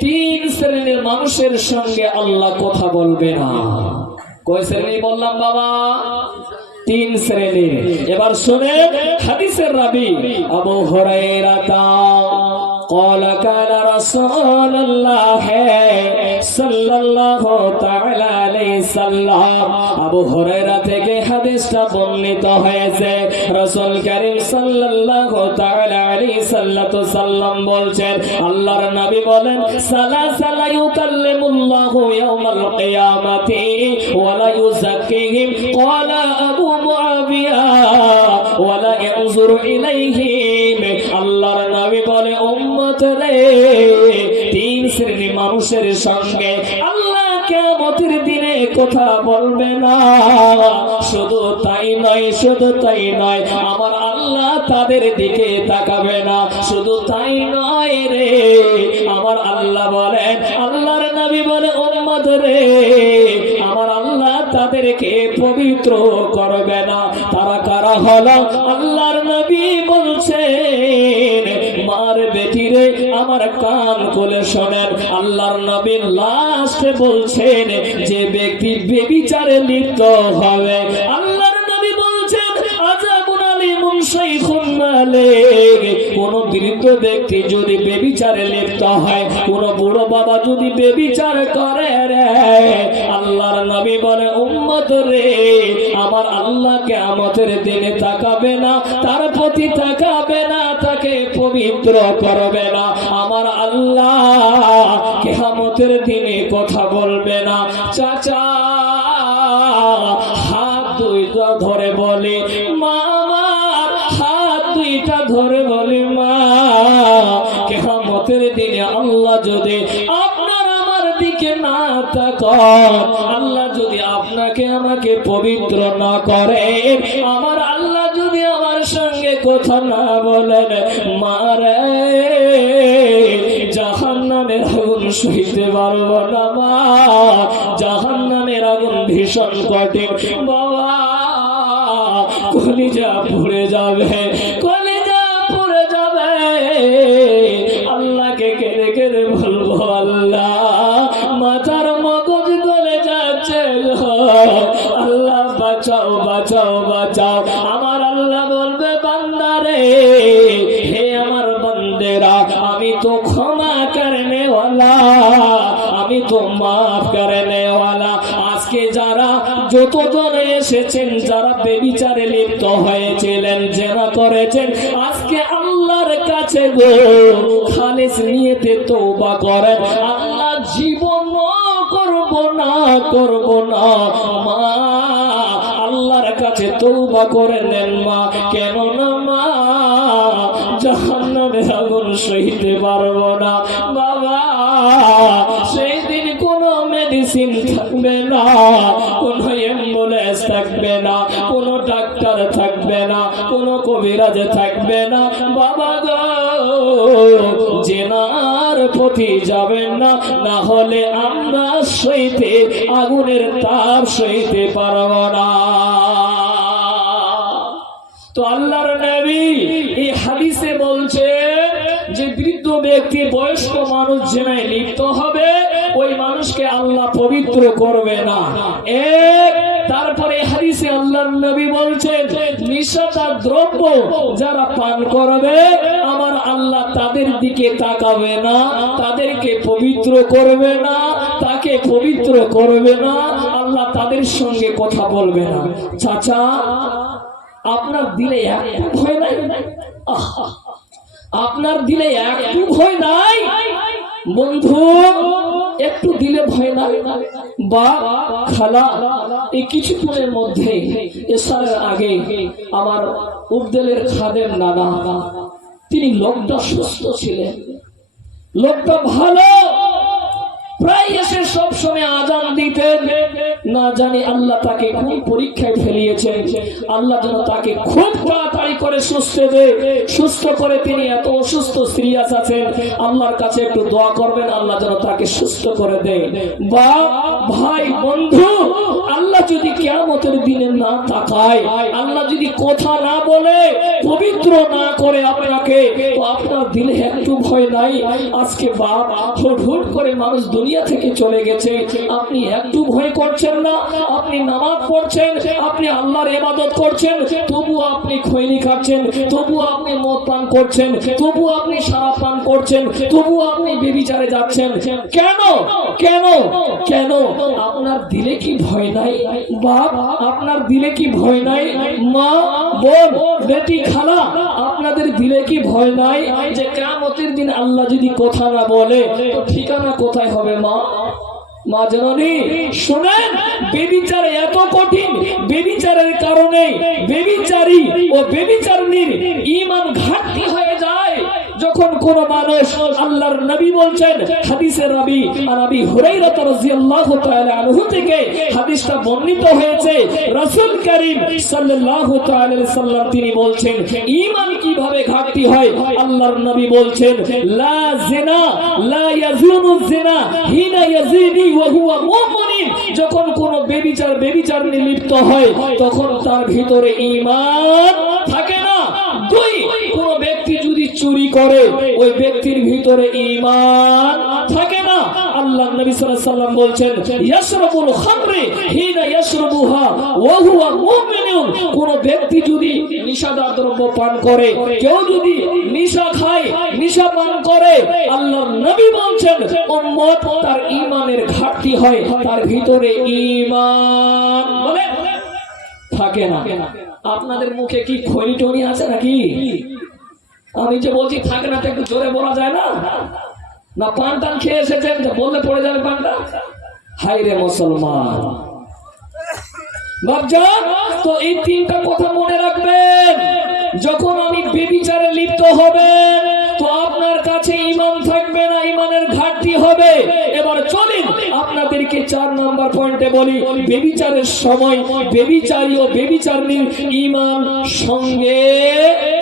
3 শ্রেণীর মানুষের সঙ্গে আল্লাহ কথা বলবে না। কয় শ্রেণী বললাম বাবা? 3 শ্রেণী। এবার শুনেন হাদিসের রাবী আবু হুরায়রা قال قال رسول الله صلى الله تعالى عليه وسلم। আবু হুরায়রা থেকে হাদিসটা বর্ণিত হয়েছে। রাসূল করিম সাল্লাল্লাহু তাআলা আলাইহি সাল্লাম বলছেন, আল্লাহর নবী বলেন, সালাসালা ইউকাল্লিমুল্লাহু ইয়াউমাল কিয়ামাতি ওয়া লা ইউযাক্কিহিম। ক্বালা আবু মুআবিয়া ওয়া লা ইয়ানজুরু ইলাইহিম। আল্লাহর নবী বলে, উম্মত রে, 3 শ্রেণী মানুষের সঙ্গে আল্লাহ কিয়ামতের দিনে কথা বলবে না। শুধু তাই নয়, শুধু তাই নয়, আমার আল্লাহ তাদের দিকে তাকাবে না। শুধু তাই নয় রে, আমার আল্লাহ বলেন, আল্লাহর নবী বলে, উম্মত রে, আমার আল্লাহ তাদেরকে পবিত্র করবে না। তারা কারা হলো? আল্লাহর নবী বলছেন, মার বেটিরে আমার কান খুলে শোনেন। আল্লাহর নবী লাস্টে বলছেন, যে ব্যক্তি ব্যভিচারে লিপ্ত হবে, আল্লাহর নবী বলছেন, আযাবুন আলীমুন শাইখুন মালিক। কোন বৃদ্ধ ব্যক্তি যদি ব্যভিচারে লিপ্ত হয়, কোন বুড়ো বাবা যদি ব্যভিচার করে রে, আল্লাহর নবী বলে, উম্মত রে, আমার আল্লাহ কিয়ামতের দিনে তাকাবে না, তার প্রতি তাকাবে না, তাকে পবিত্র করবে না। আমার আল্লাহ কিয়ামতের দিনে কথা বলবে না। চাচা হাত 2টা ধরে বলে, মা, আমার হাত 2টা ধরে বলে, মা, কিয়ামতের দিনে আল্লাহ যদি আপনার আমার দিকে না তাকান, আল্লাহ যদি আপনাকে আমাকে পবিত্র না করে, আমার আল্লাহ যদি আমার সঙ্গে কথা না বলেন, মারে জাহান্নামের আগুন সইতে পারবো না মা, জাহান্নামের আগুন ভীষণ কঠিন বাবা, কলিজা পুড়ে যাবে, কলিজা পুড়ে যাবে। আল্লাহকে কেঁদে কেঁদে বলবো, আল্লাহ মাথার মগজ গলে যাচ্ছে, আল্লাহ বাঁচাও, বাঁচাও, বাঁচাও। আমার আল্লাহ বলবে, বান্দারে, হে আমার বান্দেরা, আমি তো ক্ষমা করনে ওয়ালা, আমি তো মাফ করনে ওয়ালা। আজকে যারা যতজন এসেছেন, যারা বেবিচারে লিপ্ত হয়েছিলেন, জেনা করেছেন, আজকে আল্লাহর কাছে গো খালিস নিয়তে তওবা করেন। আল্লাহ জীবন করব না, করব না মা, আল্লাহর কাছে তওবা করে নেন মা। কেন না মা, জাহান্নামের আগুন সইতে পারবো না বাবা। সেই দিন কোনো মেডিসিন থাকবে না, কোনো অ্যাম্বুলেন্স থাকবে না, কোনো ডাক্তার থাকবে না, কোনো কবিরাজ থাকবে না বাবা গো। জেনার পথে যাবেন না, না হলে আমরা সইতে আগুনের তাপ সইতে পারব না। তো আল্লাহর নবী এই হাদিসে বলছে যে বৃদ্ধ ব্যক্তি বয়স্ক মানুষ জেনায় লিপ্ত হবে ওই মানুষকে আল্লাহ পবিত্র করবে না। এক তারপরে হাদিসে আল্লাহর নবী বলছেন নিশাদার দ্রব্য যারা পান করবে আমার আল্লাহ তাদের দিকে তাকাবে না, তাদেরকে পবিত্র করবে না, তাকে পবিত্র করবে না, আল্লাহ তাদের সঙ্গে কথা বলবে না। চাচা আপনার দিলে একটু ভয় নাই? আপনার দিলে একটু ভয় নাই? বন্ধু একটু দিলে ভয় নাই? বা খালা এই কিছুক্ষণের মধ্যে এসারের আগে আমার উদ্দেলের খাদেম নানা তিনি লোকটা সুস্থ ছিলেন, লোকটা ভালো, প্রায় এসে সব সময় আজান দিতেন। না জানি আল্লাহ তাকে কোন পরীক্ষায় ফেলিয়েছেন, আল্লাহ যেন তাকে খুব তাড়াতাড়ি করে সুস্থ করে তিনি এত অসুস্থ সিরিয়াস আছেন, আল্লাহর কাছে একটু দোয়া করবেন আল্লাহ যেন তাকে সুস্থ করে দেয়। বা ভাই বন্ধু আল্লাহ যদি কিয়ামতের দিনে না তাকায়, আল্লাহ যদি কথা না বলে পবিত্র না করে আপনাকে, তো আপনার দিলে একটু ভয় নাই? আজকে বাপ হুট করে মানুষ দুনিয়া থেকে চলে গেছে, আপনি একটু ভয় করছেন না? আপনি নামাজ পড়ছেন, আপনি আল্লাহর ইবাদত করছেন, তবু আপনি খৈনি খাচ্ছেন, তবু আপনি মদ পান করছেন, তবু আপনি শরাব পান করছেন, তবু আপনি ব্যভিচারে যাচ্ছেন। কেন কেন কেন? আপনার দিলে কি ভয় নাই? বাপ আপনার দিলে কি ভয় নাই? মা বোন বেটি খালা আপনাদের দিলে কি ভয় নাই যে কিয়ামতের দিন আল্লাহ যদি কথা না বলে তো ঠিকানা কোথায় হবে? মা জননী শুনেন, ব্যভিচার এত কঠিন, ব্যভিচারের কারণে ব্যভিচারী ও ব্যভিচারিণীর ঈমান ঘাটতি হয়ে যায়। যখন কোন মানুষ, আল্লাহর নবী বলছেন হাদিসে রাবি আবি হুরায়রা রাদিয়াল্লাহু তাআলা আনহু থেকে হাদিসটা বর্ণিত হয়েছে, রাসূল করিম সাল্লাল্লাহু তাআলা আলাইহি সাল্লাম তিনি বলছেন ঈমান কিভাবে ঘাটতি হয়। আল্লাহর নবী বলছেন লা জিনা লা ইয়াজুনু জিনা হিনা ইয়াজিনি ওয়া হুয়া মুমিন। যখন কোন ব্যভিচারিণী লিপ্ত হয় তখন তার ভিতরে ঈমান থাকে না। দুই, কোন ব্যক্তি যদি চুরি করে ওই ব্যক্তির ভিতরে ঈমান থাকে না। আল্লাহ নবী সাল্লাল্লাহু আলাইহি সাল্লাম বলছেন ইয়াশরাবুল খামরি হিনা ইয়াশরাবুহা ওয়া হুয়া মুমিনুন। কোন ব্যক্তি যদি নিশাদার দ্রব্য পান করে, কেউ যদি নিশা খায়, নিশা পান করে, আল্লাহর নবী বলছেন উম্মত তার ঈমানের ঘাটতি হয়, তার ভিতরে ঈমান বলে থাকে না। আপনাদের মুখে কি খৈনি টনি আছে নাকি? আমি যে বলছি থাকে না, একটু জোরে বলা যায় না? না পান টান খেয়ে এসেছেন বললে পড়ে যাবে পানটা? হাই রে মুসলমান বাপজান, তো এই তিনটা কথা মনে রাখবেন। যখন আমি ব্যভিচারে লিপ্ত হবেন তো আপনার কাছে ঈমান থাকবে না, ঈমানের ঘাটতি হবে। এবার চলেন আপনাদেরকে 4 নাম্বার পয়েন্টে বলি, ব্যভিচারের সময় ব্যভিচারী ও ব্যভিচারিণীর ঈমান সঙ্গে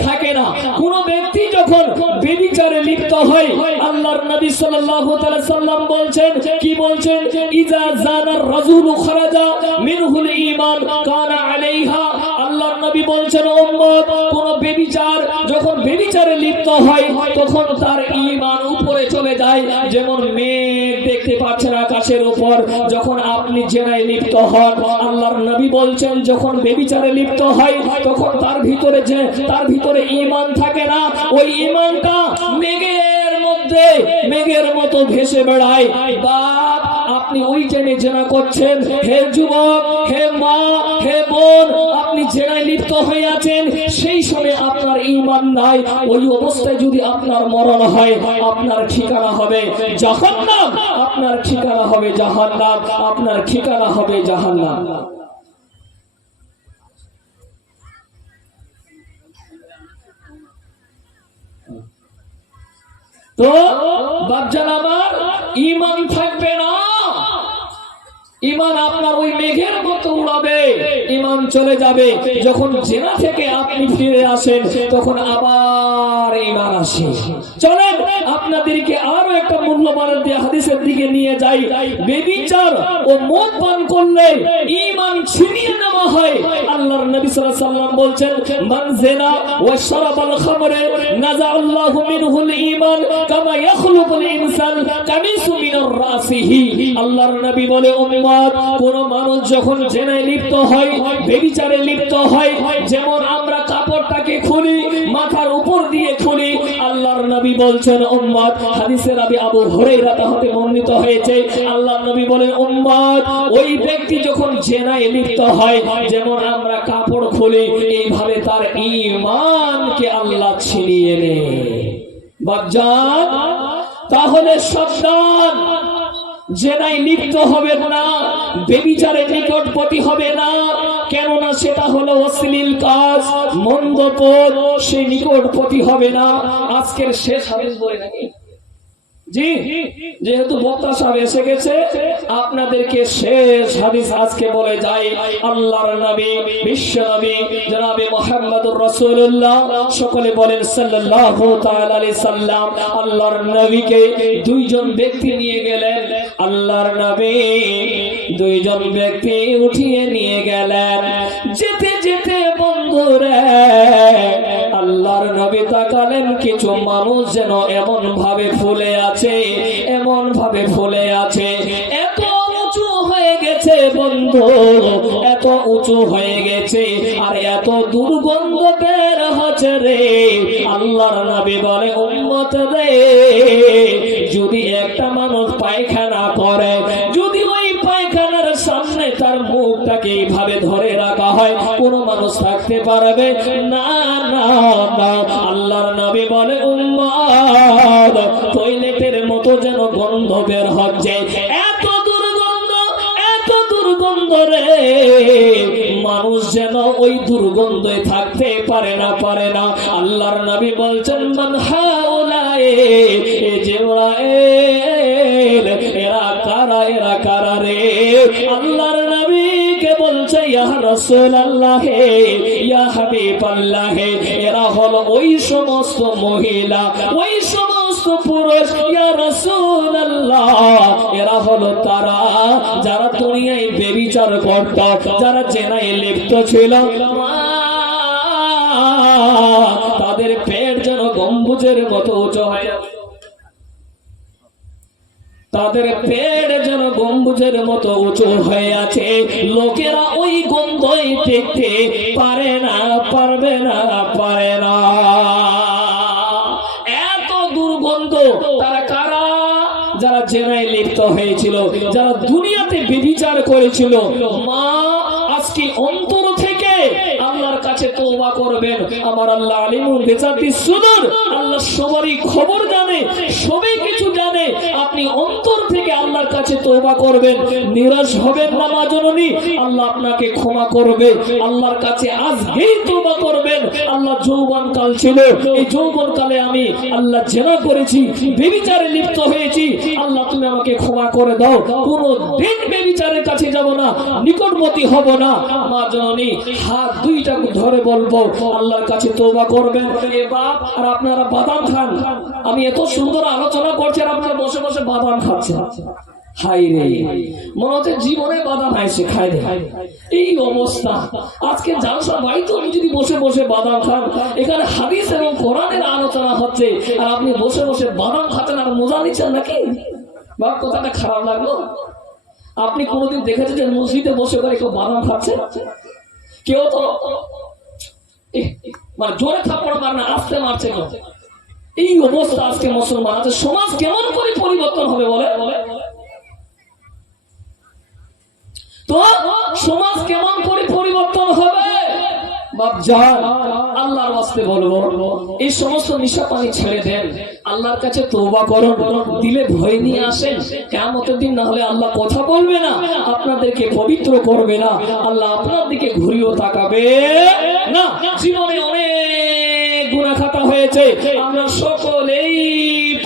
থাকে না। কোন ব্যক্তি যখন ব্যভিচারে লিপ্ত হয়, আল্লাহর নবী সাল্লাল্লাহু আলাইহি সাল্লাম বলছেন, কি বলছেন? ইজা জানার রাজুলু খারাজা মিনহুল ঈমান কানা আলাইহা। আল্লাহর নবী বলছেন উম্মত কোন ব্যভিচার যখন ব্যভিচারে লিপ্ত হয় তখন তার ঈমান উপরে চলে যায়। যেমন মেঘ দেখতে পাচ্ছেন আকাশের উপর, যখন আপনি জেনায় লিপ্ত হন, আল্লাহর নবী বলছেন যখন ব্যভিচারে লিপ্ত হয় তখন তার ভিতরে ঈমান থাকে না। ওই ঈমানটা মেঘের মতো ভেসে বেড়ায়। বাপ আপনি ওই জেনে জেনা করছেন, হে যুবক, হে মা, হে বোন, আপনি জেনায় লিপ্ত হয়ে আছেন, সেই সময় আপনার ঈমান নাই। ওই অবস্থায় যদি আপনার মরণ হয় আপনার ঠিকানা হবে জাহান্নাম, আপনার ঠিকানা হবে জাহান্নাম, আপনার ঠিকানা হবে জাহান্নাম। তো বাপজান আমার ঈমান থাকবে না, ঈমান আপনার ওই মেঘের মতো উড়াবে, ঈমান চলে যাবে। যখন জেনা থেকে আপনি ফিরে আসেন তখন আবার আবার ঈমান আসে। চলেন আপনাদেরকে আরো একটা মূল্যবান হাদিসের দিকে নিয়ে যাই। ব্যভিচার ও মদ পান করলে ঈমান ছিনিয়ে নেওয়া হয়। আল্লাহর নবী সাল্লাল্লাহু আলাইহি ওয়াসাল্লাম বলছেন, মান জিনা ওয়া শারাবাল খামরে নাযাআল্লাহু মিনহুল ঈমান কামা ইয়াখলুকুল ইনসান কামিসু মিনার রাসিহি। আল্লাহর নবী বলে, উম্মত, কোন মানুষ যখন জেনায় লিপ্ত হয়, ব্যভিচারে লিপ্ত হয়, যেমন আমরা কাপড়টাকে খুলি, মাথার উপর দিয়ে খুলি, আল্লাহর নবী বলছেন উম্মত, হাদিসের রাবি আবু হুরায়রা হতে বর্ণিত হয়েছে, আল্লাহর নবী বলেন, উম্মত, ওই ব্যক্তি যখন জেনায় লিপ্ত হয়, যেমন আমরা কাপড় খুলি, এইভাবে তার ঈমানকে আল্লাহ ছিনিয়ে নেয়। বাপজান, তাহলে সাবধান, জেনায় লিপ্ত হবে না, ব্যভিচারে নিকটবর্তী হবে না। কেননা সেটা হলো অশ্লীল কাজ, মন্দ পথ, সে নিকটবর্তী হবে না। আজকের শেষ হাদিস বলে নাকি জি, যেহেতু বক্তা সাহেব এসে গেছে, আপনাদেরকে শেষ হাদিস আজকে বলে যাই। আল্লাহর নবী, বিশ্ব নবী জনাবে মুহাম্মদুর রাসূলুল্লাহ, সকলে বলেন সাল্লাল্লাহু তাআলা আলাইহি সাল্লাম। আল্লাহর নবীকে দুইজন ব্যক্তি নিয়ে গেলেন। আল্লাহর নবী দুইজন ব্যক্তি উঠিয়ে নিয়ে গেলেন। যেতে যেতে বন্ধুরে আল্লাহর নবী তাকালেন, কিছু মানুষ যেন এমন ভাবে ফুলে আছে, এমন ভাবে ফুলে আছে, এত উঁচু হয়ে গেছে বন্ধু, এত উঁচু হয়ে গেছে, আর এত দুর্গন্ধ বের হচ্ছে রে। আল্লাহর নবী বলে, উম্মত রে, যদি একটা মানুষ পায়খানা করে, যদি ওই পায়খানার সামনে তার মুখটাকে এইভাবে ধরে রাখা হয়, কোন মানুষ থাকতে পারবে না? না না। আল্লাহর নবী বলে, উম্মত, টয়লেটের মতো যেন গন্ধ বের হচ্ছে, এত দুর্গন্ধ, এত দুর্গন্ধ রে, মানুষ যেন ওই দুর্গন্ধে থাকতে পারে না, পারে না। আল্লাহর নবী বলছেন, মান হাউলায়ে জিবরাইল, এরা কারা, এরা কারা রে? আল্লাহর নবীকে বলছে, ইয়া রাসূলুল্লাহ, ইয়া হাবিবাল্লাহ, এরা হলো ওই সমস্ত মহিলা, ওই সমস্ত পুরুষ, ইয়া রাসূলুল্লাহ, এরা হলো তারা যারা দুনিয়ায় ব্যভিচার করত, যারা জেনায় লিপ্ত ছিল, তাদের পেট যেন গম্বুজের মতো উঁচু হয়ে, তাদের পেট যেন গম্বুজের মতো উঁচু হয়ে আছে। লোকেরা ওই গন্ধই দেখতে পারে না, পারবে না, পারে না, এত দুর্গন্ধ। তারা কারা? যারা জেনায় লিপ্ত হয়েছিল, যারা দুনিয়াতে ব্যভিচার করেছিল। মা আজকে অন্তর থেকে আল্লাহর কাছে তওবা করবেন। আমার আল্লাহ আলিমুল বিজাতি সুদূর, আল্লাহ সবারই খবর জানে, সবই কিছু জানে। আপনি অন্তর থেকে আল্লাহর কাছে তওবা করবেন, নিরাশ হবেন না মা জননী, আল্লাহ আপনাকে ক্ষমা করবে। আল্লাহর কাছে আজকেই তওবা করবেন। আল্লাহ যৌবন কাল ছিল, এই যৌবন কালে আমি আল্লাহ জেনা করেছি, ব্যভিচারে লিপ্ত হয়েছি, আল্লাহ তুমি আমাকে ক্ষমা করে দাও, কোনো দিন ব্যভিচারের কাছে যাব না, নিকটবর্তী হব না। মা জননী হাত দুইটা ধরে বলবো, আল্লাহর কাছে তওবা করবেন। এ বাপ, আর আপনারা বাদাম খান। আমি এত সুন্দর আলোচনা করছি আর আপনারা বসে বসে বাদাম খাচ্ছেন। হাই রে, মনে হচ্ছে জীবনে বাদাম খাইছে, খাই রে। এই অবস্থা আজকে জালসা বাড়িতে আমি যদি বসে বসে বাদাম খান, এখানে হাদিস এবং কোরআনের আলোচনা হচ্ছে, আর আপনি বসে বসে বাদাম খাচ্ছেন আর মজা নিচ্ছেন নাকি? বাপ, কথাটা খারাপ লাগলো? আপনি কোনোদিন দেখেছেন যে মসজিদে বসে করে কেউ বাদাম খাচ্ছে? কেউ তো মানে জোরে থাপ্পড় মার না, আস্তে মারছে কেউ। এই অবস্থা আজকে মুসলমান আছে। সমাজ কেমন করে পরিবর্তন হবে বলে? তো সমাজ কেমন করে পরিবর্তন হবে? বাপজান, আল্লাহর ওয়াস্তে বলবো, এই সমস্ত নিশা পানি ছেড়ে দেন, আল্লাহর কাছে তওবা করুন, দিলে ভয় নিয়ে আসেন। কিয়ামতের দিন না হলে আল্লাহ কথা বলবে না, আপনাদেরকে পবিত্র করবে না, আল্লাহ আপনার দিকে ঘুরিয়েও তাকাবে না। জীবনে অনেক গুনাহ খাতা হয়েছে, আমরা সকলেই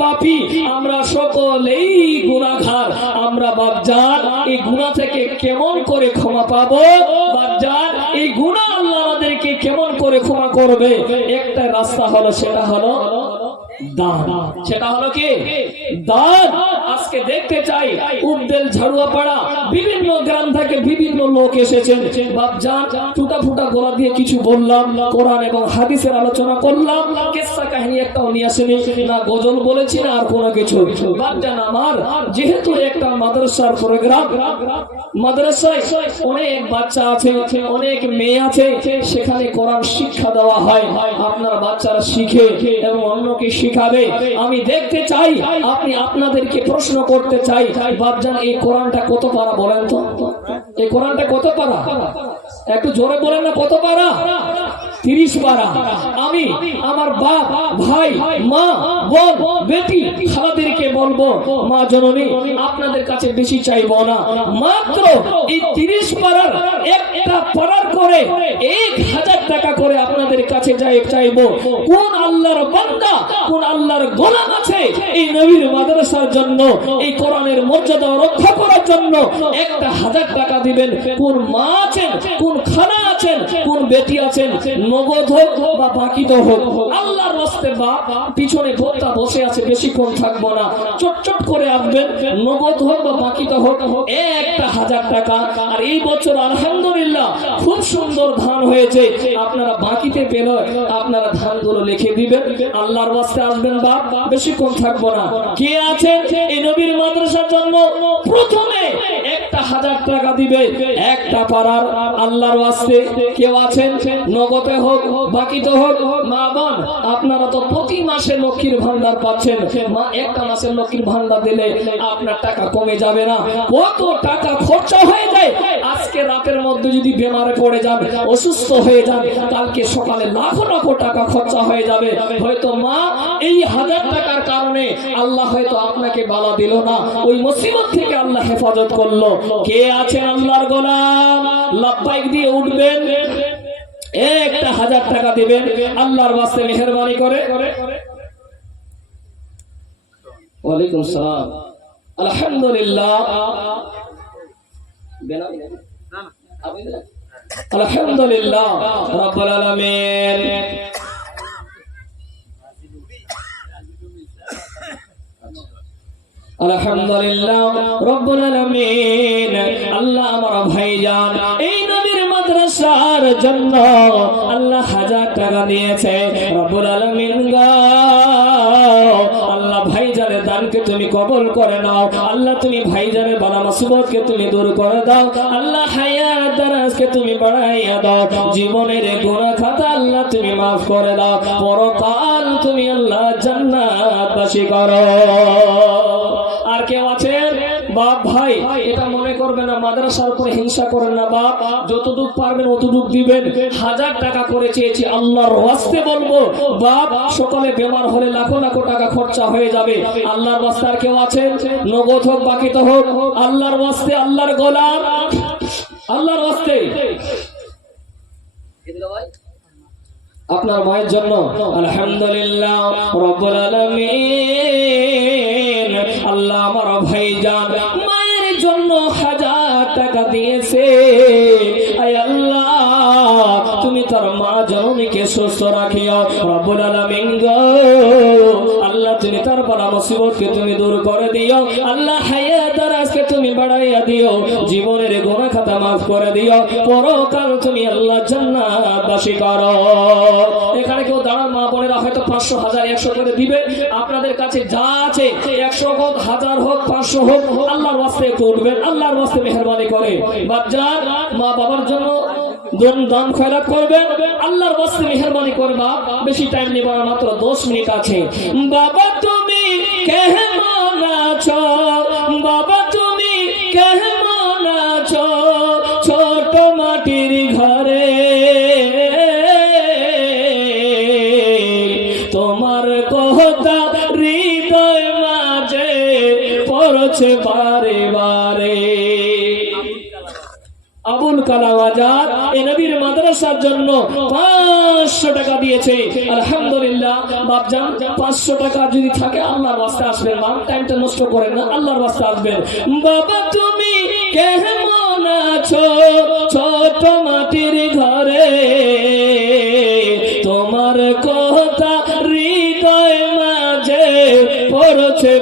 পাপী, আমরা সকলেই গুনাহগার। আমরা বাপজান এই গুনাহ থেকে কেমন করে ক্ষমা পাবো? বাপজান এই গুনাহ আল্লাহ আমাদেরকে কেমন করে করে ক্ষমা করবে একটা রাস্তা হলো, সেটা হলো দান। সেটা হলো কি? দান। আজকে দেখতে চাই উদ্দেল ঝাড়ুয়াপাড়া বিভিন্ন গ্রাম থেকে বিভিন্ন লোক এসেছেন। বাপজান টুটা ফুটা গলা দিয়ে কিছু বললাম, কোরআন এবং হাদিসের আলোচনা করলাম, কিসসা কাহিনী একটাও নিয়ে আসেনি, না গজল বলেছি না আর কোনো কিছু। বাপজান আমার যেহেতু একটা মাদ্রাসার প্রোগ্রাম, মাদ্রাসায় অনেক বাচ্চা আছে, অনেক মেয়ে আছে, সেখানে কোরআন শিক্ষা দেওয়া হয়। আপনার বাচ্চারা শিখে এবং অন্যকে শিখাবে। আমি দেখতে চাই, আপনি আপনাদেরকে প্রশ্ন করতে চাই, বাপজান এই কোরআনটা কত পারা বলেন তো? এই কোরআনটা কত পারা? একটু জোরে বলেন না, কত পারা? 30 পারা। আমি আমার বাপ, ভাই, মা, বোন, বেটি, খালাদেরকে বলবো, মা জননী আপনাদের কাছে বেশি চাইবো না, মাত্র এই 30 পারার একটা পারার করে 1000 টাকা করে আপনাদের কাছে চাইবো। কোন আল্লাহর বান্দা, কোন আল্লাহর গোলাম আছে এই নবীর মাদ্রাসার জন্য, এই কোরআনের মর্যাদা রক্ষা করার জন্য 1000 টাকা দিবেন? কোন মা আছেন, কোন খালা আছেন, কোন বেটি আছেন, নগদ হোক বা বাকিতে হোক, আল্লাহর রাস্তে বা পিছনে ভোক্তা বসে আছে, বেশিক্ষণ থাকবো না, চটচট করে আসবেন, নগদ হোক বা বাকিতে হোক 1000 টাকা। আর এই বছর আলহামদুলিল্লাহ খুব সুন্দর ধান হয়েছে, আপনারা বাকিতে পেলে আপনারা ধানগুলো লিখে দিবেন, আল্লাহর রাস্তে আসবেন, বাপ বেশিক্ষণ থাকবো না। কে আছেন এই নবীর মাদ্রাসার জন্য প্রথমে 1000 টাকা দিবে একটা পাড়ার আল্লাহর রাস্তে? কেউ আছেন? নগদে হোক বাকিতে হোক। মা বোন আপনারা তো প্রতি মাসে লক্ষ্মীর ভান্ডার পাচ্ছেন, মা একটা মাসের লক্ষ্মীর ভান্ডার দিলে আপনার টাকা কমে যাবে না? কত টাকা খরচা হয়ে যায়। আজকে রাতের মধ্যে যদি বেমারে পড়ে যান, অসুস্থ হয়ে যান, কালকে সকালে লাখো লাখো টাকা খরচা হয়ে যাবে। হয়তো মা এই 1000 টাকার কারণে আল্লাহ হয়তো আপনাকে বালা দিল না, ওই মুসিবত থেকে আল্লাহ হেফাজত করলো। কে আছেন আল্লাহর গোলাম? লাব্বাইক দিয়ে উঠবেন, 1000 টাকা দিবেন আল্লাহর ওয়াস্তে মেহেরবানি করে। ওয়ালাইকুম সালাম। আলহামদুলিল্লাহ, আলহামদুলিল্লাহ রাব্বুল আলামিন। আলহামদুলিল্লাহ রাব্বুল আলামিন। আল্লাহ আমার ভাইজান এই নবীর মাদ্রাসার জন্য আল্লাহ 1000 টাকা দিয়েছে। রাব্বুল আলামিন গো আল্লাহ ভাইজানের দানকে তুমি কবুল করে নাও। আল্লাহ তুমি ভাইজানের বালা মুসিবতকে তুমি দূর করে দাও। আল্লাহ হায়াত দারাজকে তুমি বাড়াইয়া দাও। জীবনের গুনাহ খাতা আল্লাহ তুমি মাফ করে দাও। পরকাল তুমি আল্লাহ জান্নাতবাসী করো। আর কেউ আছেন? বাপ ভাই এটা মনে করবেন না, মাদ্রাসার উপরে হিংসা করেন না বাপ, যতটুকু পারবেন অতটুকু দিবেন। 1000 টাকা করে চেয়েছি, আল্লাহর ওয়াস্তে বলবো বাপ, সকালে বেমার হলে লাখো লাখো টাকা খরচা হয়ে যাবে। আল্লাহর ওয়াস্তে আর কেউ আছেন? নগদ হোক বাকিতে হোক, আল্লাহর ওয়াস্তে, আল্লাহর গোলাম, আল্লাহর ওয়াস্তে আপনার মায়ের জন্য আলহামদুলিল্লাহ রাব্বুল আলামিন। আল্লাহ আমার ভাইজান মায়ের জন্য 1000 টাকা দিয়েছে। আয় আল্লাহ তুমি তার মা জননীকে সুস্থ রাখিও রাব্বুল আলামিন গো। আল্লাহ তুমি তার বালা মুসিবতকে তুমি দূর করে দিও। আল্লাহ হায়াত দারাজকে তুমি বাড়াইয়া দিও। জীবনের গুনাহ খাতা মাফ করে দিও। পরকাল তুমি আল্লাহ জান্নাতবাসী করো। এখানে কেউ দাঁড়ান মা বোনেরা, হয়তো 500, 1000, 100 করে দিবে। আপনাদের কাছে যা আছে 100 হোক, 1000 হোক, 500 হোক, আল্লাহর ওয়াস্তে একটু উঠবেন, আল্লাহর ওয়াস্তে মেহেরবানি করে। বাপজান মা বাবার জন্য দান খয়রাত করবেন, আল্লাহর ওয়াস্তে মেহেরবানি করবা। বেশি টাইম নিব না, মাত্র 10 মিনিট আছে। বাবা তুমি কেমন আছো? বাবা তুমি কেমন আছো? ছোট মাটির ঘরে তোমার কথা হৃদয় মাঝে পড়ছে বারে বারে। আবুল কালাম আজাদ এই নবীর মাদ্রাসার জন্য 500 টাকা দিয়েছে। আলহামদুলিল্লাহ বাপজান 500 টাকা যদি থাকে আল্লাহর রাস্তায় আসবেন, মান টাইমটা নষ্ট করেন না, আল্লাহর রাস্তায় আসবেন। বাবা তুমি কেমন আছো? ছোট মাটির ঘরে কথা হৃদয় মাঝে পড়ছে